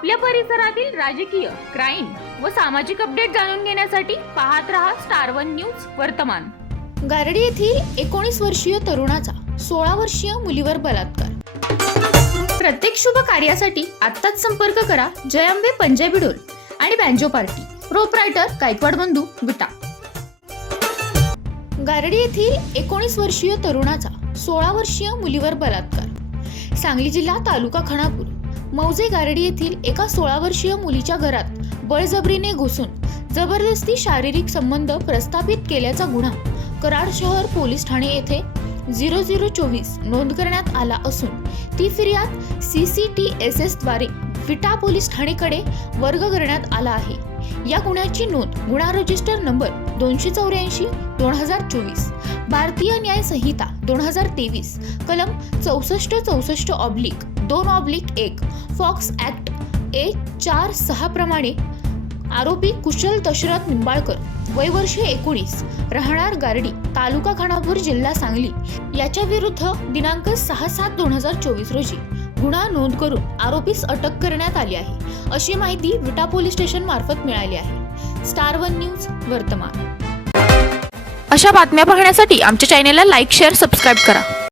आपल्या परिसरातील राजकीय, क्राईम व सामाजिक अपडेट जाणून घेण्यासाठी पाहत रहा स्टार वन न्यूज वर्तमान। गारडी येथील 19 वर्षीय तरुणाचा 16 वर्षीय मुलीवर बलात्कार। प्रत्येक शुभ कार्यासाठी आत्ताच संपर्क करा जय अंबे पंजाबी ढोल आणि बँजो पार्टी, प्रोप्रायटर गायकवाड बंधू विटा। गारडी येथील 19 वर्षीय तरुणाचा 16 वर्षीय मुलीवर बलात्कार। सांगली जिल्हा तालुका खानापूर मौजे गारडी येथील एका 16 वर्षीय मुलीच्या घरात बळजबरीने घुसून जबरदस्ती शारीरिक संबंध प्रस्थापित केल्याचा गुन्हा कराड शहर पोलीस ठाणे येथे 0024 नोंद करण्यात आला असून ती फिर्याद CCTSS द्वारे विटा पोलीस ठाणेकडे वर्ग करण्यात आला आहे। या गुन्ह्याची नोंद गुन्हा रजिस्टर नंबर 284/2024 भारतीय न्याय संहिता 2023 कलम 64/64/2/1 फॉक्स ऍक्ट 146 प्रमाणे आरोपी कुशल दशरथ निंबाळकर वय वर्ष 19 राहणार गारडी तालुका खानापूर जिल्हा सांगली याच्या विरुद्ध दिनांक 6/7/2024 रोजी गुन्हा नोंद करून आरोपीस अटक करण्यात आली आहे, अशी माहिती विटा पोलीस स्टेशन मार्फत मिळाली आहे। स्टार वन न्यूज वर्तमान। अशा बातम्या पाहण्यासाठी आमच्या चॅनेलला लाईक, शेअर, सबस्क्राईब करा।